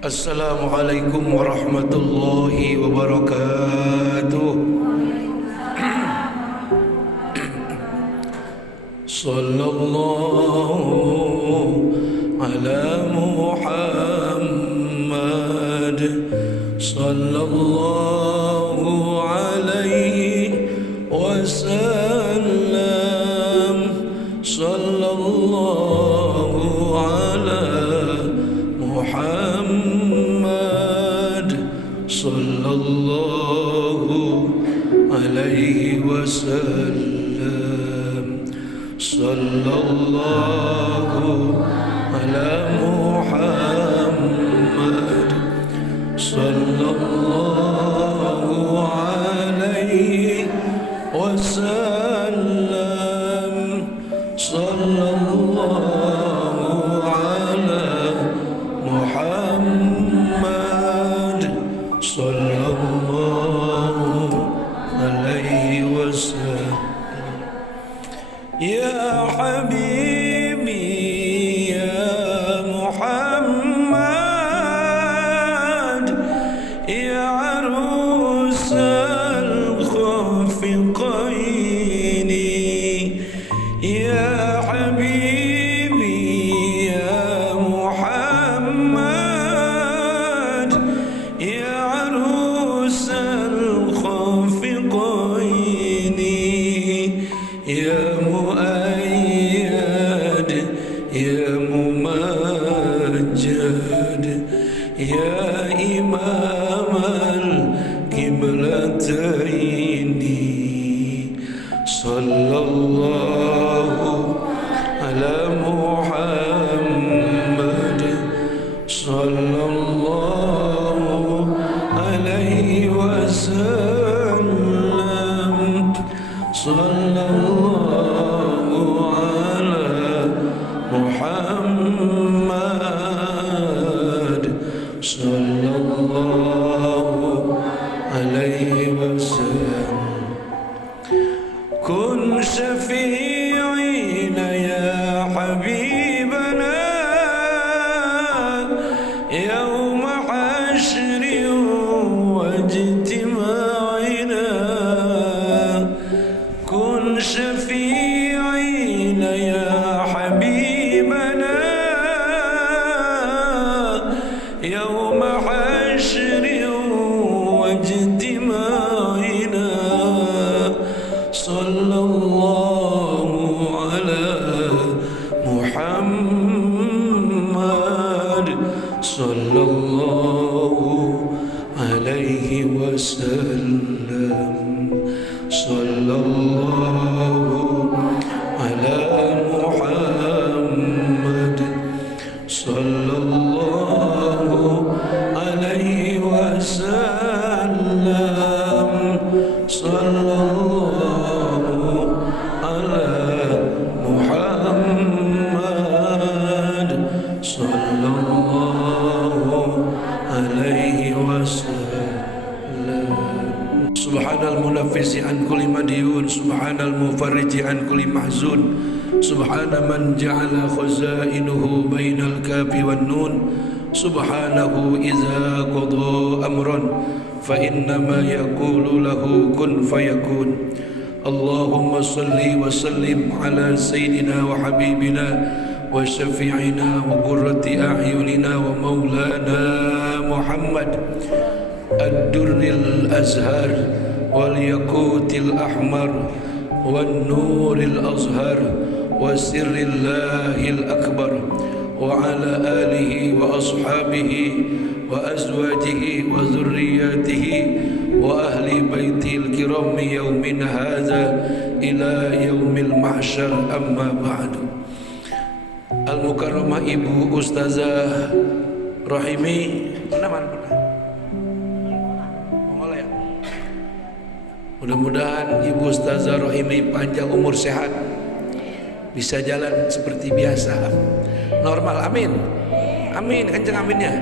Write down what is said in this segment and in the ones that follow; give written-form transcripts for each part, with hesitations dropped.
Assalamualaikum warahmatullahi wabarakatuh. Sallallahu ala Muhammad, sallallahu alaihi wasallam, sallallahu ala Muhammad, sallallahu alaihi wasallam, sallallahu ala Muhammad, sallallahu alaihi wasallam, sallallahu ala Muhammad, sallallahu alaihi wasallam. Ya Habibi ya Muhammad, ya arusal khafiqaini, ya Habibi ya Muhammad, ya arusal khafiqaini, ya muayyad ya mumajjad, ya imam al-qiblataini, sallallahu ala Muhammad, sallallahu alaihi wasallam, sallallahu ala Muhammad, sallallahu alaihi wasallam. Kun syafi'ina ya habibana yawma hashri wajtima'ina. Kun syafi'ina ya habibana yawma hashri wajtima'ina. Sallallahu ala Muhammad, sallallahu alaihi wasallam, sallallahu ala Muhammad, sallallahu alaihi wasallam, sallallahu ala Muhammad, sallallahu alaihi wasallam. Subhanal munaffisi an kulli madiyun, subhanal mufarriji an kulli mahzun, subhana man ja'ala khazainuhu bainal kafi wan nun, subhanahu iza qada amran fa innama yaqulu lahu kun fayakun. Allahumma salli wa sallim ala sayyidina wa habibina wa syafi'ina wa qurrati a'yunina wa maulana Muhammad, ad-durril azhar wal yaqutil ahmar wan nuril azhar wa sirrillahil akbar wa ala alihi wa ashabihi wa azwajihi wa dhurriyyatihi wa ahli baitil kiram yaumin hadza ila yaumil mahsyar, amma ba'du. Al-Mukarramah Ibu Ustazah Rahimi, mana? Ya? Mudah-mudahan Ibu Ustazah Rahimi panjang umur, sehat, bisa jalan seperti biasa, normal, amin, amin, kenceng aminnya.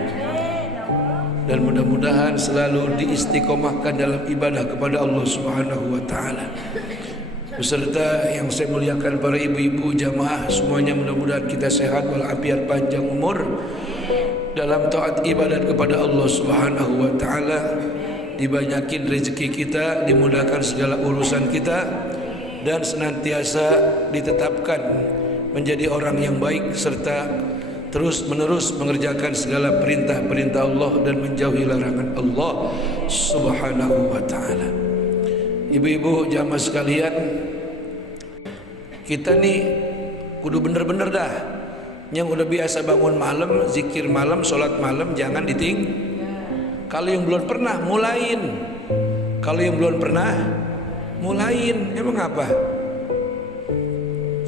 Dan mudah-mudahan selalu diistiqomahkan dalam ibadah kepada Allah Subhanahu wa taala. Beserta yang saya muliakan para ibu-ibu jamaah semuanya, mudah-mudahan kita sehat walafiat, panjang umur, dalam taat ibadat kepada Allah Subhanahu wa taala, dibanyakin rezeki kita, dimudahkan segala urusan kita, dan senantiasa ditetapkan menjadi orang yang baik serta terus menerus mengerjakan segala perintah-perintah Allah dan menjauhi larangan Allah Subhanahu wa taala. Ibu-ibu jamaah sekalian, kita nih kudu bener-bener dah. Yang udah biasa bangun malam, zikir malam, sholat malam, jangan Kalau yang belum pernah, mulain. Kalau yang belum pernah, mulain. Emang apa?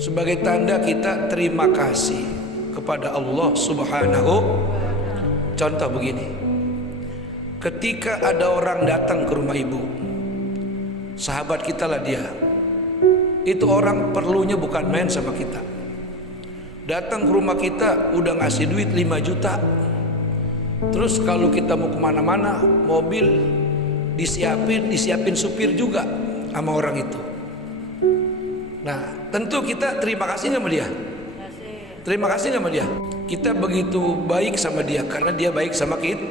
Sebagai tanda kita terima kasih kepada Allah Subhanahu. Contoh begini, ketika ada orang datang ke rumah ibu, sahabat kita lah dia, itu orang perlunya bukan main sama kita. Datang ke rumah kita udah ngasih duit 5 juta. Terus kalau kita mau kemana-mana, mobil disiapin supir juga sama orang itu. Nah, tentu kita terima kasih nggak sama dia? Terima kasih nggak sama dia? Kita begitu baik sama dia karena dia baik sama kita.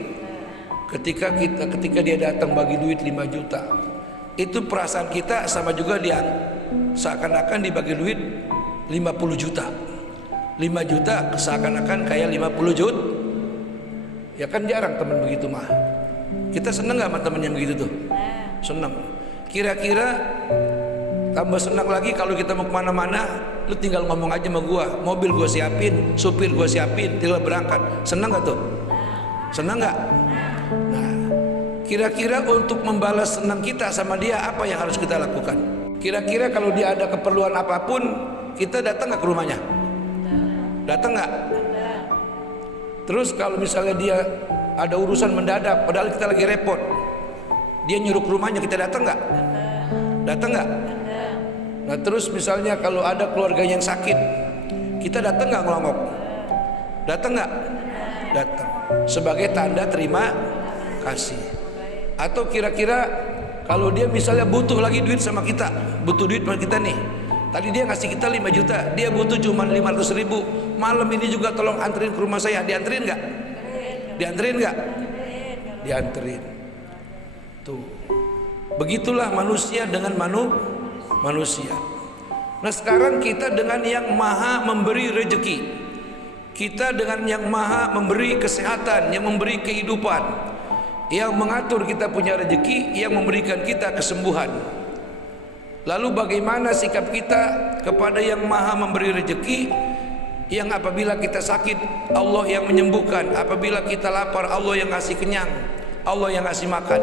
Ketika dia datang bagi duit 5 juta, itu perasaan kita sama juga dia, seakan-akan dibagi duit 50 juta. 5 juta seakan-akan kayak 50 juta. Ya kan jarang teman begitu mah. Kita seneng gak sama teman yang begitu tuh? Seneng. Kira-kira tambah senang lagi kalau kita mau kemana-mana, lu tinggal ngomong aja sama gua, mobil gua siapin, supir gua siapin, tinggal berangkat. Seneng gak tuh? Seneng gak? Nah, kira-kira untuk membalas senang kita sama dia, apa yang harus kita lakukan? Kira-kira kalau dia ada keperluan apapun, kita datang gak ke rumahnya? Datang nggak? Terus kalau misalnya dia ada urusan mendadak, padahal kita lagi repot, dia nyuruh ke rumahnya, kita datang nggak? Datang nggak? Nah terus misalnya kalau ada keluarga yang sakit, kita datang nggak ngelongok? Datang nggak? Datang. Sebagai tanda terima kasih. Atau kira-kira kalau dia misalnya butuh lagi duit sama kita, butuh duit sama kita nih. Tadi dia ngasih kita 5 juta, dia butuh cuma 500 ribu. Malam ini juga tolong anterin ke rumah saya. Dianterin nggak? Dianterin nggak? Dianterin. Tuh, begitulah manusia dengan manusia. Nah sekarang kita dengan yang maha memberi rezeki, kita dengan yang maha memberi kesehatan, yang memberi kehidupan, yang mengatur kita punya rezeki, yang memberikan kita kesembuhan. Lalu bagaimana sikap kita kepada yang maha memberi rezeki, yang apabila kita sakit Allah yang menyembuhkan, apabila kita lapar Allah yang kasih kenyang, Allah yang kasih makan,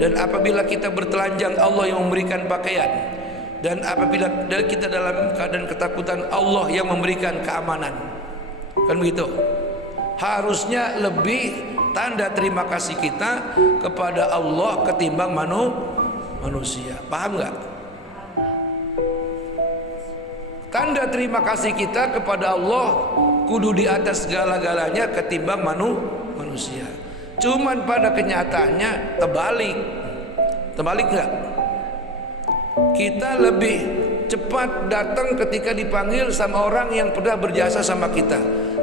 dan apabila kita bertelanjang Allah yang memberikan pakaian, dan apabila kita dalam keadaan ketakutan Allah yang memberikan keamanan. Kan begitu? Harusnya lebih tanda terima kasih kita kepada Allah ketimbang manusia. Paham nggak? Tanda terima kasih kita kepada Allah kudu di atas segala-galanya ketimbang manusia. Cuman pada kenyataannya terbalik nggak? Kita lebih cepat datang ketika dipanggil sama orang yang pernah berjasa sama kita.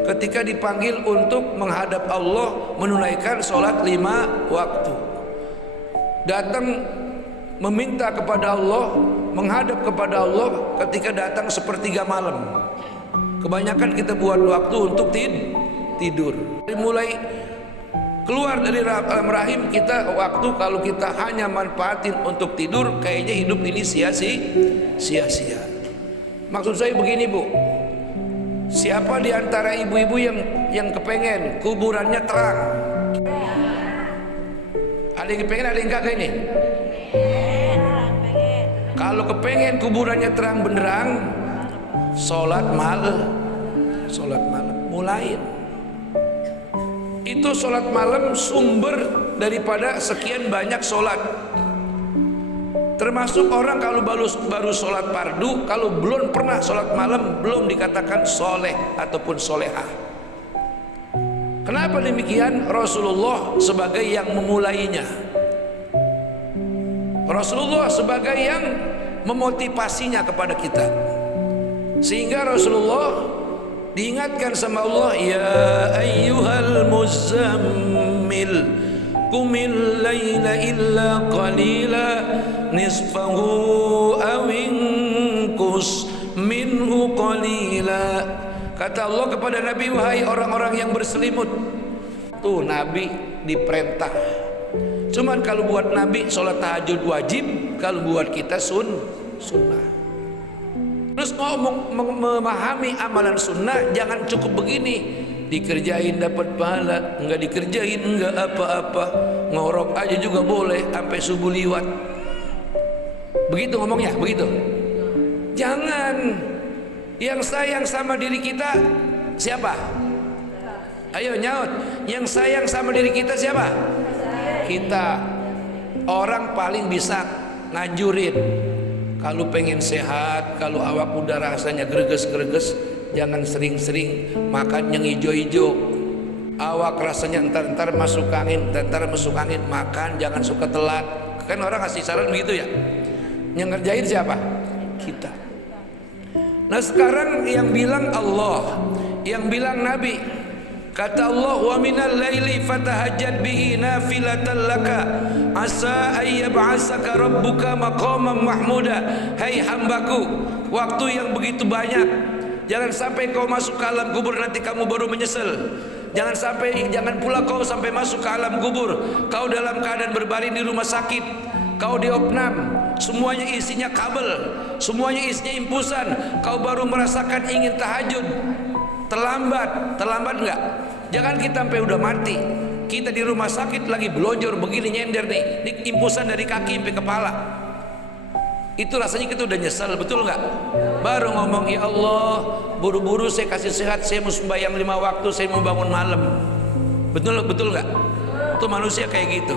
Ketika dipanggil untuk menghadap Allah, menunaikan sholat 5 waktu, datang meminta kepada Allah, menghadap kepada Allah ketika datang sepertiga malam. Kebanyakan kita buat waktu untuk tidur. Mulai keluar dari alam rahim kita, waktu kalau kita hanya manfaatin untuk tidur, kayaknya hidup ini sia-sia. Maksud saya begini Bu, siapa di antara ibu-ibu yang kepengen kuburannya terang? Ada yang kepengen, ada yang kagak ini? Kalau kepengen kuburannya terang benderang, sholat malam, mulain. Itu sholat malam sumber daripada sekian banyak sholat. Termasuk orang kalau baru sholat fardu, kalau belum pernah sholat malam, belum dikatakan soleh ataupun solehah. Kenapa demikian? Rasulullah sebagai yang memulainya, Rasulullah sebagai yang memotivasinya kepada kita, sehingga Rasulullah diingatkan sama Allah, ya ayyuhal muzammil qumil laila illa qalila nisfahu aw inqus minhu qalila. Kata Allah kepada Nabi, wahai orang-orang yang berselimut. Tuh Nabi diperintah. Cuman kalau buat Nabi sholat tahajud wajib, kalau buat kita sunnah. Terus mau memahami amalan sunnah, jangan cukup begini, dikerjain dapat pahala, enggak dikerjain enggak apa-apa, ngorok aja juga boleh sampai subuh liwat. Begitu ngomongnya, begitu. Jangan. Yang sayang sama diri kita siapa? Ayo nyaut. Yang sayang sama diri kita siapa? Kita. Orang paling bisa nganjurin. Kalau pengen sehat, kalau awak udah rasanya greges-greges, jangan sering-sering makan yang hijau-hijau. Awak rasanya ntar masuk angin, makan jangan suka telat. Kan orang kasih saran begitu ya. Yang ngerjain siapa? Kita. Nah sekarang yang bilang Allah, yang bilang Nabi. Kata Allah, wa minal laili fatahajjad bihi nafilatan laka asa ayyab'asaka rabbuka maqaman mahmuda. Hai hambaku, waktu yang begitu banyak, jangan sampai kau masuk ke alam kubur nanti kamu baru menyesal. Jangan pula kau sampai masuk ke alam kubur kau dalam keadaan berbaring di rumah sakit, kau diopnam, semuanya isinya kabel, semuanya isinya impusan, kau baru merasakan ingin tahajud. Terlambat enggak? Jangan kita sampai udah mati, kita di rumah sakit lagi belonjor begini nyender nih, ini impusan dari kaki sampai kepala. Itu rasanya kita udah nyesal, betul enggak? Baru ngomong, ya Allah, buru-buru saya kasih sehat, saya mau sembahyang 5 waktu, saya mau bangun malam. Betul enggak? Itu manusia kayak gitu.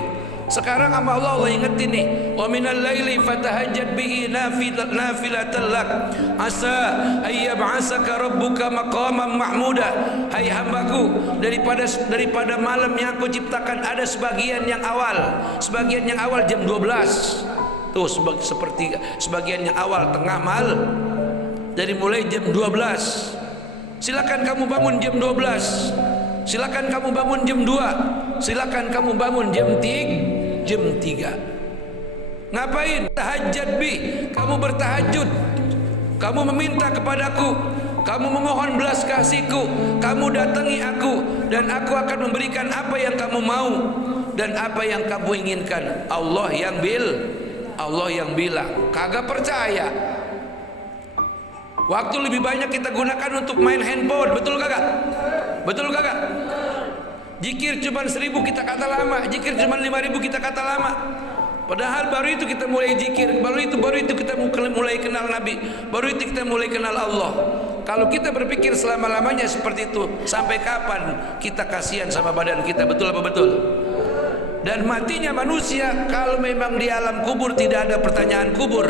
Sekarang sama Allah ingetin nih, wa minal laili fatahajjad bihi nafilatan lak asa ayyab'asaka rabbuka maqaman mahmuda. Hai hambaku, daripada malam yang aku ciptakan ada sebagian yang awal jam 12. Tuh seperti sebagian yang awal tengah malam, dari mulai jam 12. Silakan kamu bangun jam 12, silakan kamu bangun jam 2, silakan kamu bangun jam 3. Ngapain? Tahajjud bi, kamu bertahajud, kamu meminta kepadaku, kamu memohon belas kasihku, kamu datangi aku, dan aku akan memberikan apa yang kamu mau dan apa yang kamu inginkan. Allah yang bilang. Kagak percaya. Waktu lebih banyak kita gunakan untuk main handphone, betul kagak? Betul kagak? Zikir cuma 1000 kita kata lama, zikir cuma 5000 kita kata lama. Padahal baru itu kita mulai zikir, baru itu kita mulai kenal Nabi, baru itu kita mulai kenal Allah. Kalau kita berpikir selama-lamanya seperti itu, sampai kapan kita kasihan sama badan kita? Betul apa betul? Dan matinya manusia kalau memang di alam kubur tidak ada pertanyaan kubur,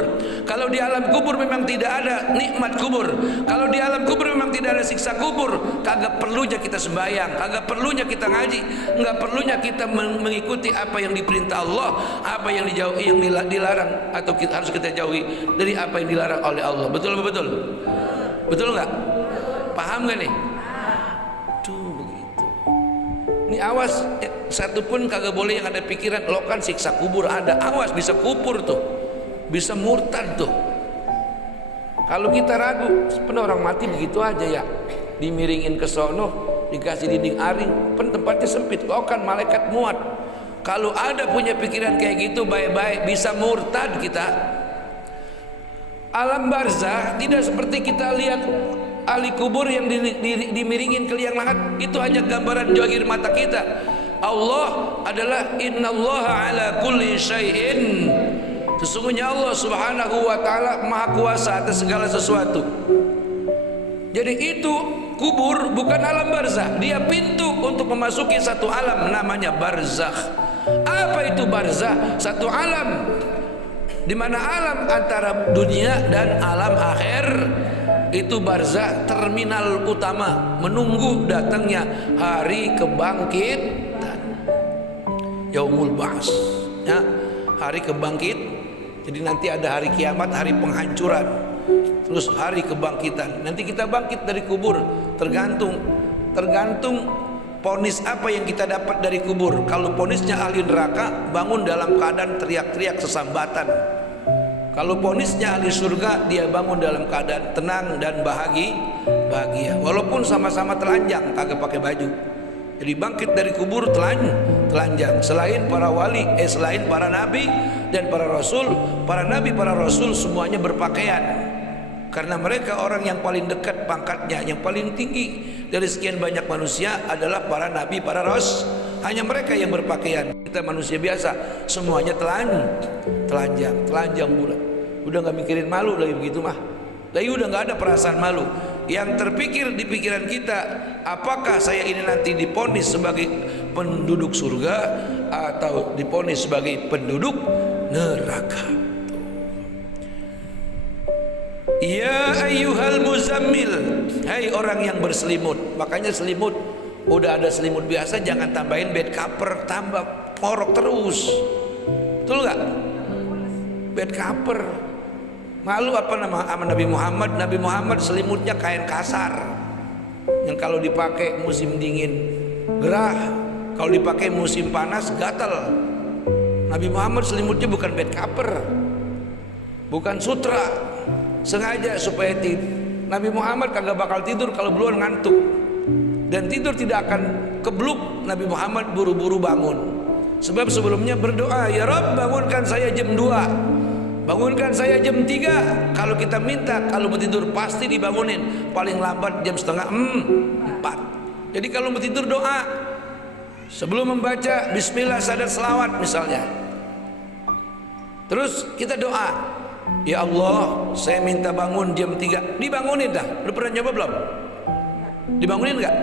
kalau di alam kubur memang tidak ada nikmat kubur, kalau di alam kubur memang tidak ada siksa kubur, kagak perlunya kita sembahyang, kagak perlunya kita ngaji, nggak perlunya kita mengikuti apa yang diperintah Allah, apa yang dijauhi, yang dilarang, atau harus kita jauhi dari apa yang dilarang oleh Allah. Betul apa betul? Betul nggak? Paham nggak nih? Ini awas, satu pun kagak boleh yang ada pikiran, lo kan siksa kubur ada, awas bisa kupur tuh, bisa murtad tuh. Kalau kita ragu, sebenarnya orang mati begitu aja ya, dimiringin ke sono, dikasih dinding aring, tempatnya sempit, lo kan malaikat muat. Kalau ada punya pikiran kayak gitu, baik-baik bisa murtad kita. Alam barzah tidak seperti kita lihat ahli kubur yang dimiringin ke liang lahat, itu hanya gambaran johir mata kita. Allah adalah innallaha ala kulli syai'in, sesungguhnya Allah subhanahu wa ta'ala maha kuasa atas segala sesuatu. Jadi itu kubur bukan alam barzah, dia pintu untuk memasuki satu alam namanya barzakh. Apa itu barzah? Satu alam di mana alam antara dunia dan alam akhir. Itu barzah, terminal utama menunggu datangnya hari kebangkitan, yaumul ba'ts ya, hari kebangkit. Jadi nanti ada hari kiamat, hari penghancuran. Terus hari kebangkitan, nanti kita bangkit dari kubur, tergantung ponis apa yang kita dapat dari kubur. Kalau ponisnya ahli neraka, bangun dalam keadaan teriak-teriak sesambatan. Kalau ponisnya ahli surga, dia bangun dalam keadaan tenang dan bahagia. Walaupun sama-sama telanjang, kagak pakai baju. Jadi bangkit dari kubur telanjang. Selain para wali, selain para nabi dan para rasul, para nabi, para rasul semuanya berpakaian. Karena mereka orang yang paling dekat pangkatnya, yang paling tinggi dari sekian banyak manusia adalah para nabi, para rasul. Hanya mereka yang berpakaian. Kita manusia biasa, semuanya telanjang bulat. Udah nggak mikirin malu lagi begitu mah. Lagi udah nggak ada perasaan malu. Yang terpikir di pikiran kita, apakah saya ini nanti diponis sebagai penduduk surga atau diponis sebagai penduduk neraka. Ya ayyuhal muzammil, hai orang yang berselimut. Makanya selimut, udah ada selimut biasa, jangan tambahin bed cover, tambah ngorok terus. Betul gak? Bed cover. Malu apa nama Nabi Muhammad? Nabi Muhammad selimutnya kain kasar, yang kalau dipakai musim dingin gerah, kalau dipakai musim panas gatal. Nabi Muhammad selimutnya bukan bed cover, bukan sutra, sengaja supaya Nabi Muhammad kagak bakal tidur kalau belum ngantuk, dan tidur tidak akan kebluk. Nabi Muhammad buru-buru bangun, sebab sebelumnya berdoa, ya Rabb bangunkan saya jam 2, bangunkan saya jam 3. Kalau kita minta, kalau mau tidur pasti dibangunin, paling lambat jam setengah 4. Jadi kalau mau tidur doa sebelum membaca bismillah sadat selawat misalnya. Terus kita doa, ya Allah saya minta bangun jam 3. Dibangunin dah. Lu pernah nyoba belum? Dibangunin enggak?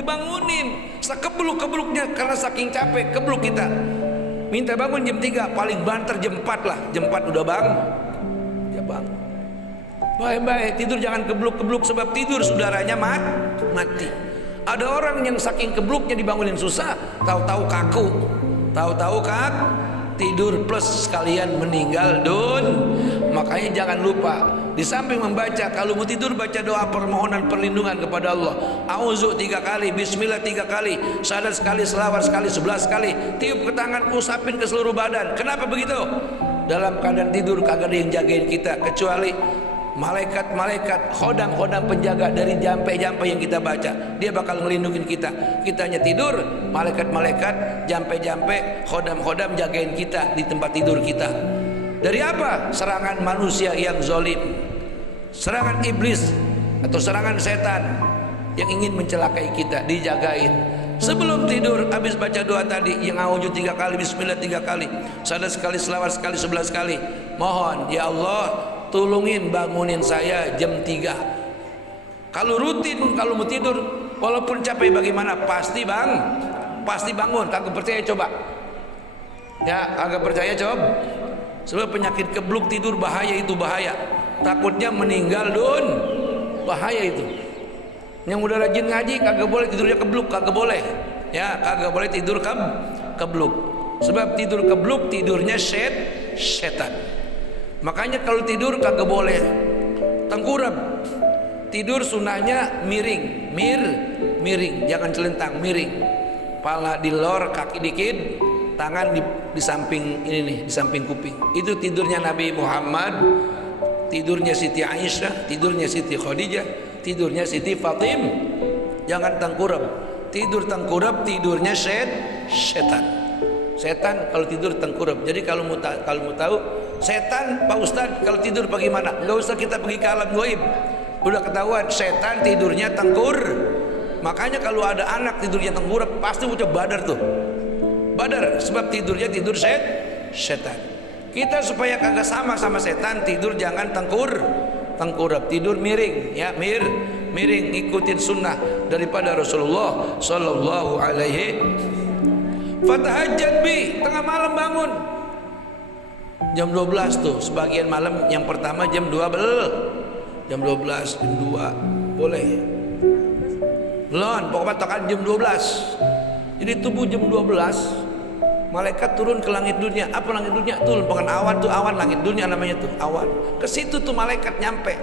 Dibangunin. Sekebluk-kebluknya karena saking capek kebluk kita. Minta bangun jam 3, paling banter jam 4 lah. Jam 4 udah bangun. Ya bangun. Baik-baik, tidur jangan kebluk-kebluk, sebab tidur saudaranya mati. Ada orang yang saking kebluknya dibangunin susah, tahu-tahu kaku. Tahu-tahu tidur plus sekalian meninggal Makanya jangan lupa, di samping membaca, kalau mau tidur baca doa permohonan perlindungan kepada Allah. Auzu 3 kali, bismillah 3 kali, sadat sekali, selawat sekali, 11 kali, tiup ke tangan, usapin ke seluruh badan. Kenapa begitu? Dalam keadaan tidur kagak ada yang jagain kita kecuali malaikat-malaikat, khodam-khodam penjaga dari jampe-jampe yang kita baca. Dia bakal ngelindungin kita. Kita hanya tidur, malaikat-malaikat, jampe-jampe, khodam-khodam jagain kita di tempat tidur kita. Dari apa? Serangan manusia yang zalim, serangan iblis atau serangan setan yang ingin mencelakai kita, dijagain. Sebelum tidur habis baca doa tadi, yang auzu 3 kali, bismillah 3 kali, sadat sekali, selawat sekali, 11 kali. Mohon ya Allah tolongin bangunin saya jam 3. Kalau rutin, kalau mau tidur walaupun capek bagaimana pasti bangun. Kagak percaya coba. Ya, kagak percaya coba. Sebab penyakit kebluk tidur bahaya, itu bahaya. Takutnya meninggal bahaya itu. Yang udah rajin ngaji kagak boleh tidurnya kebluk, kagak boleh. Ya, kagak boleh tidur kebluk. Sebab tidur kebluk tidurnya setan. Makanya kalau tidur kagak boleh tengkurap. Tidur sunahnya miring, miring, jangan celentang, miring. Pala di lor, kaki dikit, tangan di samping ini nih, di samping kuping. Itu tidurnya Nabi Muhammad, tidurnya Siti Aisyah, tidurnya Siti Khadijah, tidurnya Siti Fatim. Jangan tengkurap. Tidur tengkurap tidurnya setan. Setan kalau tidur tengkurap. Jadi kalau mau tahu setan, Pak Ustadz kalau tidur bagaimana? Nggak usah kita pergi ke alam gaib. Udah ketahuan setan tidurnya tengkur. Makanya kalau ada anak tidurnya tengkurap pasti udah badar tuh. Badar, sebab tidurnya tidur setan. Kita supaya kagak sama setan, tidur jangan tengkurap, tidur miring, ya miring, ikutin sunnah daripada Rasulullah Sallallahu Alaihi. Fatahajjad bi, tengah malam bangun jam 12 tuh, sebagian malam yang pertama jam 12, jam 2 boleh. Belum, pokoknya tokan jam 12. Jadi tubuh jam 12 Malaikat turun ke langit dunia. Apa langit dunia? Tuh bukan awan, tuh awan. Langit dunia namanya tuh awan. Ke situ tuh malaikat nyampe.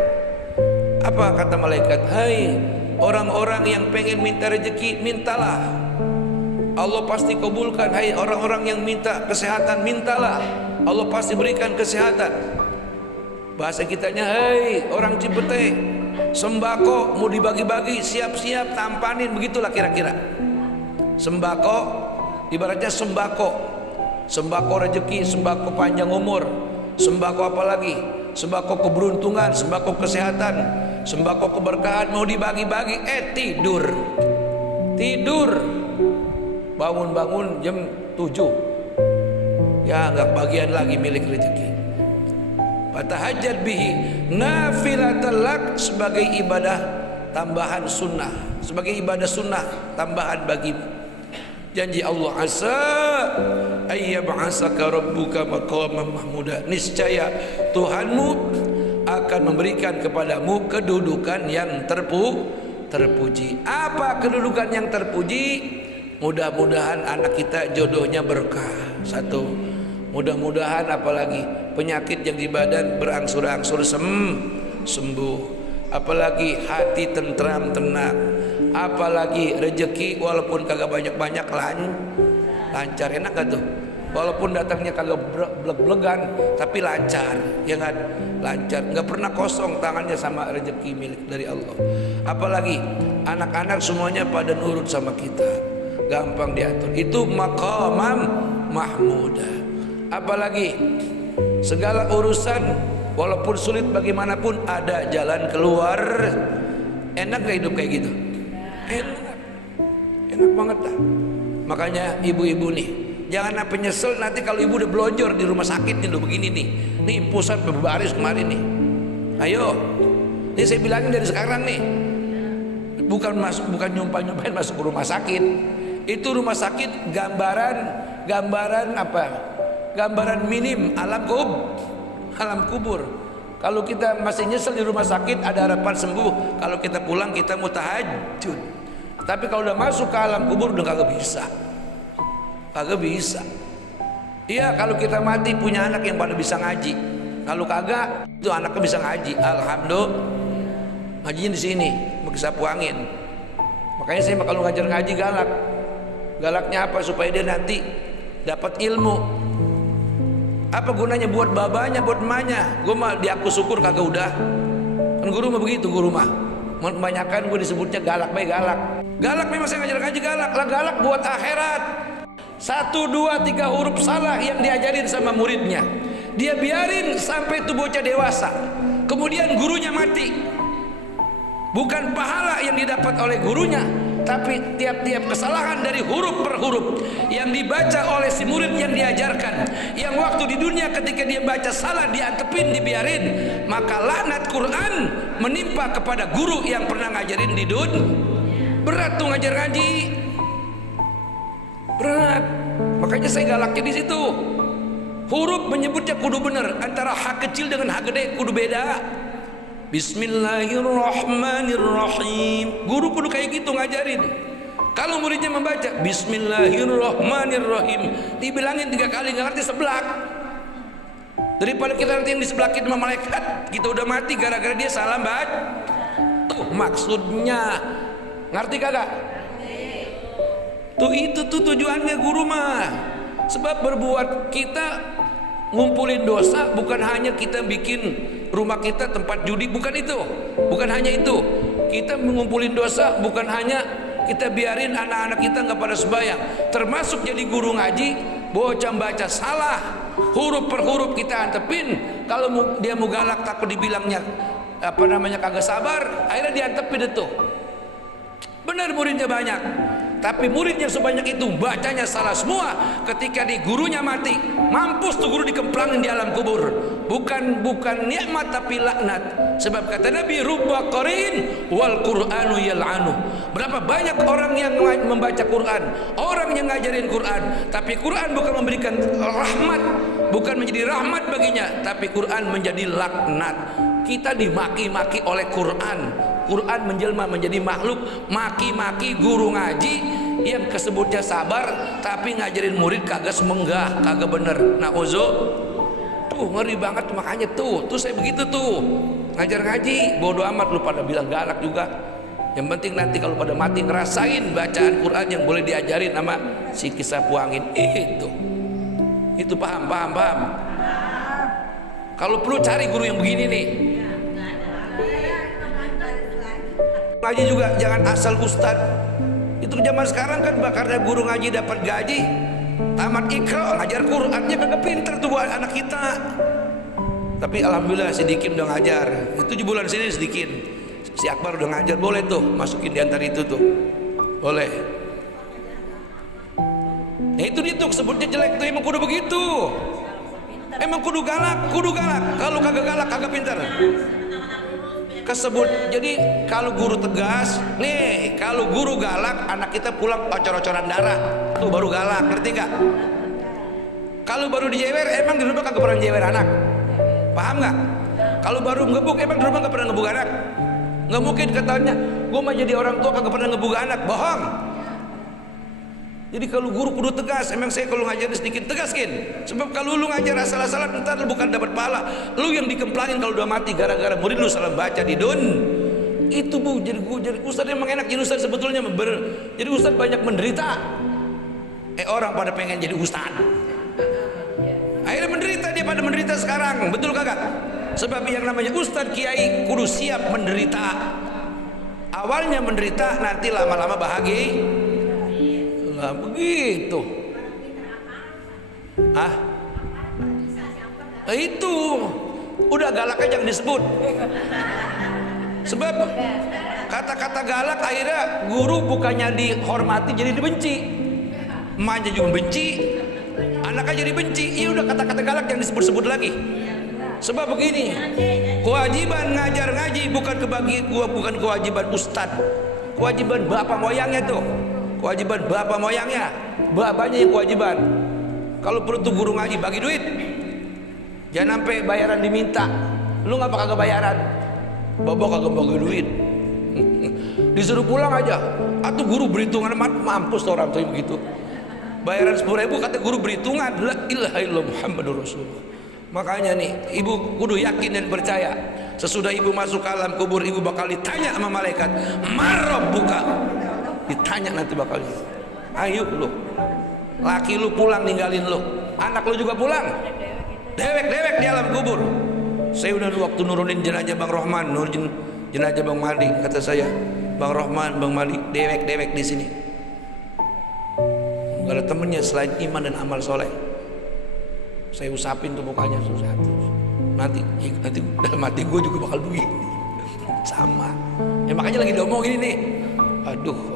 Apa kata malaikat? Hai orang-orang yang pengen minta rezeki, mintalah, Allah pasti kabulkan. Hai orang-orang yang minta kesehatan, mintalah, Allah pasti berikan kesehatan. Bahasa kitanya, hai orang Cipete, sembako mau dibagi-bagi, siap-siap tampanin, begitulah kira-kira. Sembako ibaratnya sembako rezeki, sembako panjang umur, sembako apa lagi? Sembako keberuntungan, sembako kesehatan, sembako keberkahan mau dibagi-bagi. Tidur bangun jam 7 ya nggak bagian lagi milik rezeki. Fatahajjad bihi nafilatan lak, sebagai ibadah tambahan sunnah, sebagai ibadah sunnah tambahan bagimu. Janji Allah, asa ayyab'asaka rabbuka maqaman mahmuda, niscaya Tuhanmu akan memberikan kepadamu kedudukan yang terpuji. Apa kedudukan yang terpuji? Mudah-mudahan anak kita jodohnya berkah. Satu, mudah-mudahan apalagi penyakit yang di badan berangsur-angsur sembuh. Apalagi hati tentram tenang. Apalagi rezeki walaupun kagak banyak-banyak lancar. Enak gak tuh? Walaupun datangnya kagak bleg-blegan tapi lancar, ya kan? Lancar, nggak pernah kosong tangannya sama rezeki milik dari Allah. Apalagi anak-anak semuanya pada nurut sama kita, gampang diatur. Itu maqamam mahmuda. Apalagi segala urusan walaupun sulit bagaimanapun ada jalan keluar. Enak gak hidup kayak gitu? Enak banget lah. Makanya ibu-ibu nih, jangan apa nyesel nanti kalau ibu udah belonjor di rumah sakit nih, begini nih pusat berbaris kemarin nih. Ayo, ini saya bilangin dari sekarang nih, bukan nyumpahin masuk ke rumah sakit. Itu rumah sakit gambaran apa? Gambaran minim alam kubur. Kalau kita masih nyesel di rumah sakit, ada harapan sembuh. Kalau kita pulang kita mau tahajud. Tapi kalau udah masuk ke alam kubur udah kagak bisa. Iya, kalau kita mati punya anak yang pada bisa ngaji. Kalau kagak, itu anaknya bisa ngaji. Alhamdulillah, ngajinya di sini, pakai sapu angin. Makanya saya kalau ngajar ngaji galak. Galaknya apa? Supaya dia nanti dapat ilmu. Apa gunanya buat babanya, buat emaknya? Gue mah diaku syukur kagak udah. Kan guru mah begitu, guru mah. Kebanyakan gue disebutnya galak, baik galak. Galak memang saya ngajar ngaji galak lah, galak buat akhirat. 1, 2, 3 huruf salah yang diajarin sama muridnya, dia biarin sampai itu bocah dewasa. Kemudian gurunya mati. Bukan pahala yang didapat oleh gurunya, tapi tiap-tiap kesalahan dari huruf per huruf yang dibaca oleh si murid yang diajarkan, yang waktu di dunia ketika dia baca salah diantepin, dibiarin, maka laknat Quran menimpa kepada guru yang pernah ngajarin di dunia. Berat tuh ngajar ngaji, berat. Makanya saya galaknya di situ. Huruf menyebutnya kudu bener, antara hak kecil dengan hak gede kudu beda. Bismillahirrahmanirrahim. Guru kudu kayak gitu ngajarin. Kalau muridnya membaca Bismillahirrahmanirrahim, dibilangin 3 kali nggak ngerti seblak. Daripada kita nanti yang disebelakin sama malaikat, kita udah mati gara-gara dia salah baca. Maksudnya ngerti kagak? Tuh itu tuh tujuannya guru mah. Sebab berbuat kita ngumpulin dosa, bukan hanya kita bikin rumah kita tempat judi, bukan itu. Bukan hanya itu. Kita mengumpulin dosa bukan hanya kita biarin anak-anak kita nggak pada sembahyang. Termasuk jadi guru ngaji, bocah baca salah, huruf per huruf kita antepin. Kalau dia mau galak takut dibilangnya kagak sabar, akhirnya diantepin itu. Benar muridnya banyak, tapi muridnya sebanyak itu bacanya salah semua. Ketika di gurunya mati, mampus tuh guru dikemplangin di alam kubur. Bukan nikmat tapi laknat. Sebab kata Nabi, rubba qarin wal Qur'anu yal'anu. Berapa banyak orang yang membaca Quran, orang yang ngajarin Quran, tapi Quran bukan memberikan rahmat, bukan menjadi rahmat baginya, tapi Quran menjadi laknat. Kita dimaki-maki oleh Quran. Quran menjelma menjadi makhluk, maki-maki guru ngaji yang kesebutnya sabar tapi ngajarin murid kagak semenggah, kagak bener. Nah tuh ngeri banget. Makanya tuh saya begitu tuh ngajar ngaji, bodoh amat lu pada bilang galak juga. Yang penting nanti kalau pada mati ngerasain bacaan Quran yang boleh diajarin sama si Kisah Puangin itu. Paham. Kalau perlu cari guru yang begini nih. Ngaji juga jangan asal ustad. Itu zaman sekarang kan bakarnya guru ngaji dapat gaji, tamat ikra ngajar Qurannya kagak pinter tuh buat anak kita. Tapi alhamdulillah si Dikim udah ngajar. Itu 7 bulan sini sedikit. Si Akbar udah ngajar, boleh tuh masukin di antara itu tuh. Boleh. Nah itu dia tuh sebutnya jelek tuh, emang kudu begitu. Emang kudu galak. Kalau kagak galak kagak pintar. Kesebut. Jadi kalau guru tegas, nih kalau guru galak anak kita pulang ocor-ocoran darah, tuh baru galak, ngerti nggak? Kalau baru dijewer, emang di rumah kagak pernah jewer anak, paham nggak? Kalau baru ngebuk, emang di rumah kagak pernah ngebuk anak? Nggak mungkin katanya, gue mah jadi orang tua kagak pernah ngebuk anak, bohong. Jadi kalau guru kudu tegas. Emang saya kalau ngajar sedikit tegaskin. Sebab kalau lu ngajar asal-asalan ntar lu bukan dapat pahala, lu yang dikemplangin kalau udah mati gara-gara murid lu salah baca di dun. Itu bu, jadi ustaz emang enak jadi ustaz sebetulnya. Jadi ustaz banyak menderita. Orang pada pengen jadi ustaz, akhirnya menderita. Dia pada menderita sekarang, betul kagak? Sebab yang namanya ustaz kiai kudu siap menderita. Awalnya menderita, nanti lama-lama bahagia. Lah begitu. Itu udah galak aja jangan disebut. Sebab kata-kata galak akhirnya guru bukannya dihormati jadi dibenci. Emaknya juga benci, anaknya jadi benci. Iya udah kata-kata galak yang disebut-sebut lagi. Sebab begini, kewajiban ngajar ngaji bukan bukan kewajiban ustad, kewajiban bapak moyangnya tuh. Kewajiban bapak moyangnya, bapaknya yang kewajiban. Kalau perlu tuh guru ngaji bagi duit, jangan sampai bayaran diminta. Lu ngapa kagak bayaran? Bapak kagak bagi duit. Disuruh pulang aja. Atau guru berhitungan, mampus orang tuh begitu. Bayaran 10.000 kata guru berhitungan. La ilaha illallah Muhammadur Rasulullah. Makanya nih, ibu kudu yakin dan percaya. Sesudah ibu masuk ke alam kubur, ibu bakal ditanya sama malaikat, "Marabbuka?" Ditanya nanti bakal. Ayo lu, laki lu pulang ninggalin lu, anak lu juga pulang, dewek di alam kubur. Saya udah waktu nurunin jenazah Bang Rohman, nurunin jenazah Bang Mali, kata saya, Bang Rohman, Bang Mali, dewek di sini. Gak ada temennya selain iman dan amal soleh. Saya usapin tuh mukanya satu. Nanti dalam hati gue juga bakal begini, sama. Ya makanya lagi diomongin ini. Aduh.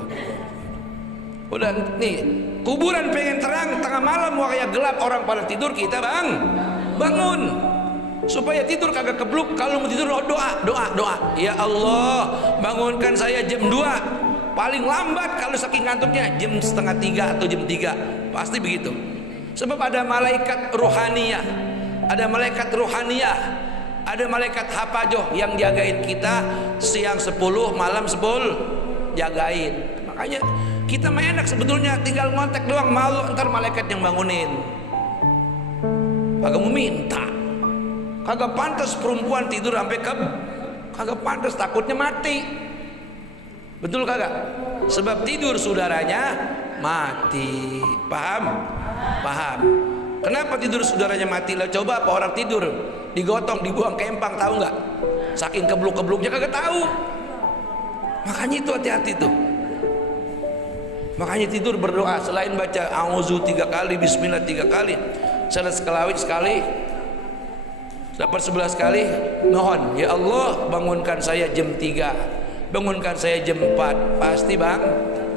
Udah nih, kuburan pengen terang, tengah malam kayak gelap, orang pada tidur, kita bangun. Supaya tidur kagak kebluk. Kalau mau tidur doa. Ya Allah, bangunkan saya jam 2. Paling lambat kalau saking ngantuknya jam 2:30 atau jam 3. Pasti begitu. Sebab ada malaikat ruhaniyah, ada malaikat hafajoh yang jagain kita siang 10, malam 10, jagain. Makanya kita mah enak sebetulnya, tinggal ngontek doang, malu ntar malaikat yang bangunin. Kagak mau minta. Kagak pantas perempuan tidur sampai kagak pantas, takutnya mati. Betul kagak? Sebab tidur saudaranya mati. Paham? Kenapa tidur saudaranya mati? Lah coba apa orang tidur digotong, dibuang ke empang, tahu nggak? Saking kebluk-kebluknya kagak tahu. Makanya itu hati-hati tuh. Makanya tidur berdoa, selain baca auzu 3 kali, bismillah 3 kali, salat sekelawit sekali, dapat 11 kali, mohon ya Allah bangunkan saya jam 3, bangunkan saya jam 4. Pasti bang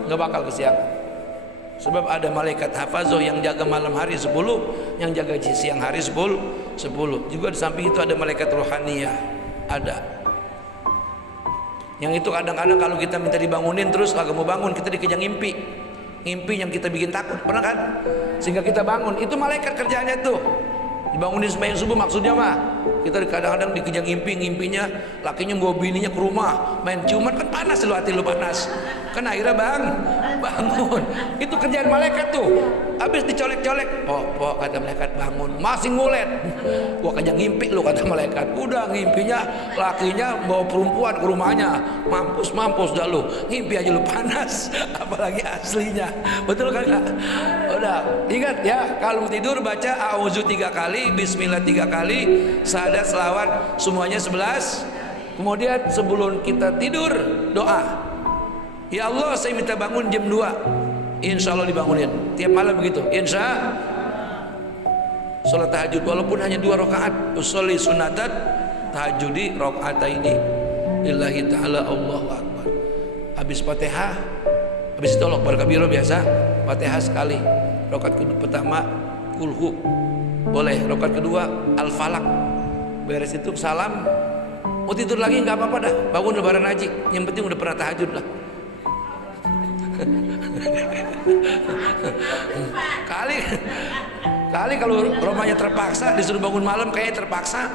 nggak bakal kesiangan. Sebab ada malaikat hafazoh yang jaga malam hari 10, yang jaga siang hari 10. Juga di samping itu ada malaikat rohaniyah, ada. Yang itu kadang-kadang kalau kita minta dibangunin terus kagak mau bangun, kita dikejar ngimpi yang kita bikin takut, pernah kan? Sehingga kita bangun. Itu malaikat kerjanya tuh, dibangunin sembahyang subuh, maksudnya mah Kita kadang-kadang dikejar ngimpinya lakinya bawa bininya ke rumah main ciuman, kan panas lu, hati lu panas kan, akhirnya bangun. Itu kerjaan malaikat tuh. Habis dicolek-colek, pok kata malaikat, bangun, masih ngulet. Gua kejar ngimpi lu, kata malaikat. Udah ngimpinya lakinya bawa perempuan ke rumahnya, mampus dah lu, ngimpi aja lu panas apalagi aslinya. Betul kagak? Udah ingat ya, kalau tidur baca auzu 3 kali, bismillah 3 kali, sahadat, selawat semuanya 11. Kemudian sebelum kita tidur doa, ya Allah saya minta bangun jam 2. Insya Allah dibangunin. Tiap malam begitu, insya. Sholat tahajud walaupun hanya 2 rakaat, usolli sunatat tahajudi rakaataini lillahi ta'ala, Allahu akbar. Habis Fatihah, habis itu Allah akbar kabiro biasa, Fatihah sekali. Rakaat pertama kulhu boleh, rakaat kedua al-falak. Beres itu salam, mau tidur lagi nggak apa-apa dah, bangun lebaran haji, yang penting udah pernah tahajud lah. kali kalau rumahnya terpaksa disuruh bangun malam kayaknya terpaksa.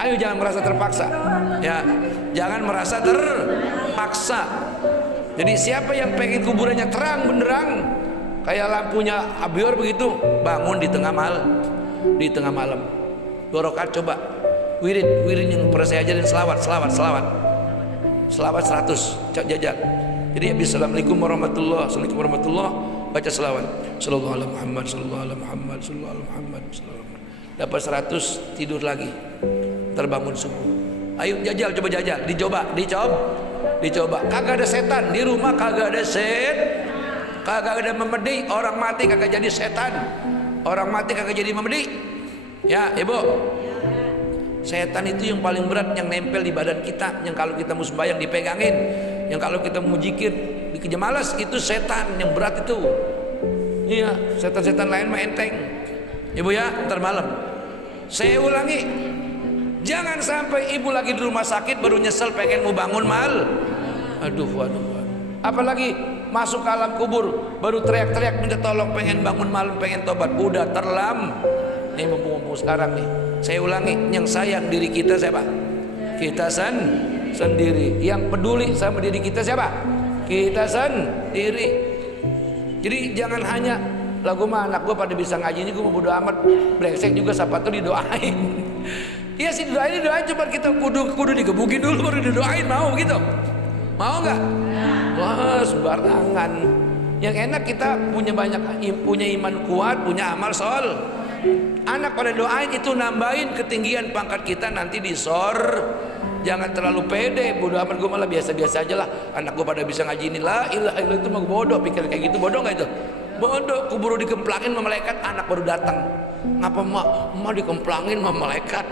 Ayo jangan merasa terpaksa ya, jangan merasa terpaksa. Jadi siapa yang pengen kuburannya terang benderang kayak lampunya abior begitu, bangun di tengah malam 2 rakaat, coba wirid yang pernah saya ajarin, selawat 100 jajak. Jadi habis assalamualaikum warahmatullah, assalamualaikum warahmatullah, baca selawat sallallahu alaihi Muhammad, sallallahu alaihi Muhammad, sallallahu alaihi Muhammad, sallallahu alaihi Muhammad. Dapat 100, tidur lagi, terbangun subuh. Ayo jajal, coba jajal, dicoba. Kagak ada setan di rumah, kagak ada memedi. Orang mati kagak jadi setan, orang mati kagak jadi memedi. Ya ibu, setan itu yang paling berat, yang nempel di badan kita, yang kalau kita mau sembahyang dipegangin, yang kalau kita mau zikir dikejar malas, itu setan yang berat itu. Iya, setan-setan lain mah enteng. Ibu ya, ntar malam. Saya ulangi, jangan sampai ibu lagi di rumah sakit baru nyesel pengen mau bangun mal. Aduh. Apalagi masuk ke alam kubur baru teriak-teriak minta tolong, pengen bangun malam, pengen tobat, udah terlambat. Nih mumpung sekarang nih, saya ulangi, yang sayang diri kita siapa? Kita sendiri. Yang peduli sama diri kita siapa? Kita sendiri. Jadi jangan hanya lagu mah anak gue pada bisa ngaji, ini gue mau bodo amat, brengsek juga siapa tuh didoain. Iya sih didoain, cuma kita kudu digebukin dulu baru didoain, mau gitu? Mau nggak? Wah sembarangan. Yang enak kita punya iman kuat, punya amal sol. Anak pada doain itu nambahin ketinggian pangkat kita nanti di sor. Jangan terlalu pede, bodoh amat gue malah biasa-biasa aja lah. Anak gue pada bisa ngaji ini, la ilaha illallah, itu mah bodoh, pikir kayak gitu, bodoh nggak itu? Bodoh, kuburu dikemplangin sama malaikat, anak baru datang. Ngapa mak dikemplangin sama malaikat?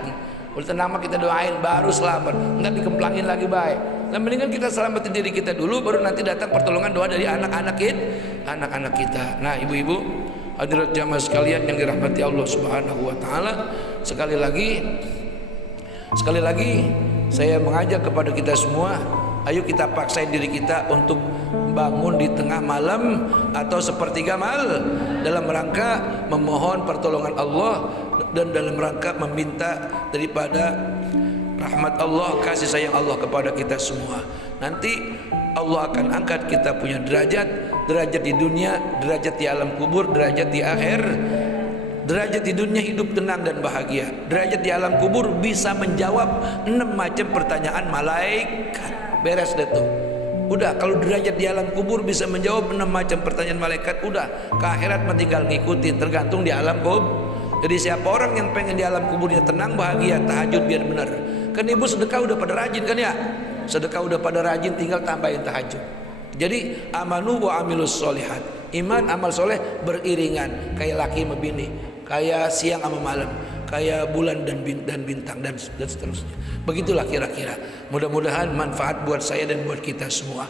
Udah tenang mah kita doain, baru selamat. Nggak dikemplangin lagi baik. Nah mendingan kita selamatin diri kita dulu, baru nanti datang pertolongan doa dari anak-anak kita. Nah ibu-ibu, hadirat jamaah sekalian yang dirahmati Allah Subhanahu wa taala, sekali lagi saya mengajak kepada kita semua, ayo kita paksain diri kita untuk bangun di tengah malam atau sepertiga malam dalam rangka memohon pertolongan Allah dan dalam rangka meminta daripada rahmat Allah, kasih sayang Allah kepada kita semua. Nanti Allah akan angkat kita punya derajat di dunia, derajat di alam kubur, derajat di akhir. Derajat di dunia hidup tenang dan bahagia, derajat di alam kubur bisa menjawab 6 macam pertanyaan malaikat. Beres deh tuh. Udah, kalau derajat di alam kubur bisa menjawab 6 macam pertanyaan malaikat, udah ke akhirat mah tinggal ngikutin, tergantung di alam kubur. Jadi siapa orang yang pengen di alam kuburnya tenang, bahagia, tahajud biar benar. Kan ibu sedekah udah pada rajin kan ya? Sedekah udah pada rajin, tinggal tambahin tahajud. Jadi amanu wa amilus solihat, iman amal soleh beriringan, kayak laki sama bini, kayak siang sama malam, kayak bulan dan bintang dan seterusnya. Begitulah kira-kira. Mudah-mudahan manfaat buat saya dan buat kita semua.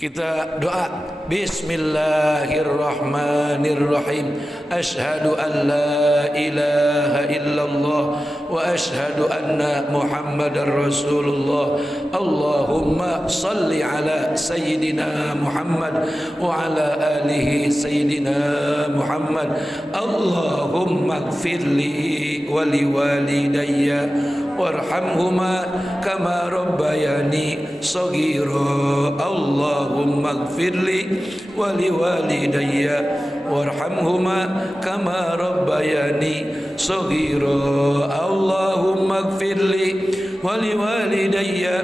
Kita doa. Bismillahirrahmanirrahim. Asyhadu an la ilaha illallah wa asyhadu anna Muhammadar Rasulullah. Allahumma salli ala sayyidina Muhammad wa ala alihi sayyidina Muhammad. Allahumma ighfirli wa liwalidayya warhamhuma kama rabbayani shaghira. Allahumma ighfirli wa liwalidayya warhamhuma kama rabbayani shaghira. Allahumma ighfirli wa liwalidayya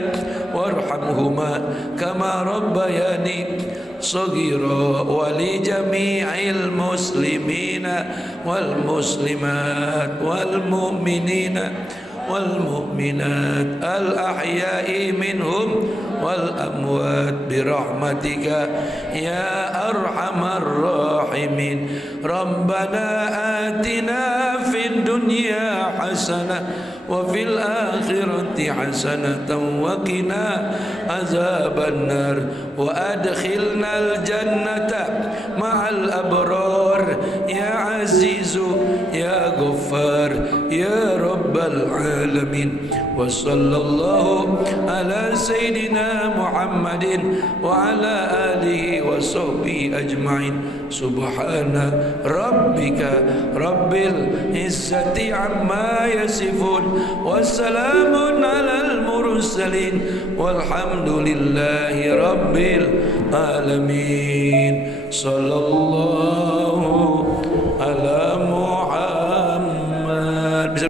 warhamhuma kama rabbayani shaghira wa li jami'il muslimina wal muslimat wal mu'minina والمؤمنات الأحياء منهم والأموات برحمتك يا أرحم الراحمين. ربنا آتنا في الدنيا حسنة وفي الآخرة حسنة وقنا عذاب النار وأدخلنا الجنة مع الأبرار يا عزيز يا غفار يا رب العالمين. وصلى الله على سيدنا محمد وعلى آله وصحبه أجمعين. سبحان ربك رب العزة عما يصفون والسلام على المرسلين والحمد لله رب العالمين. صلى الله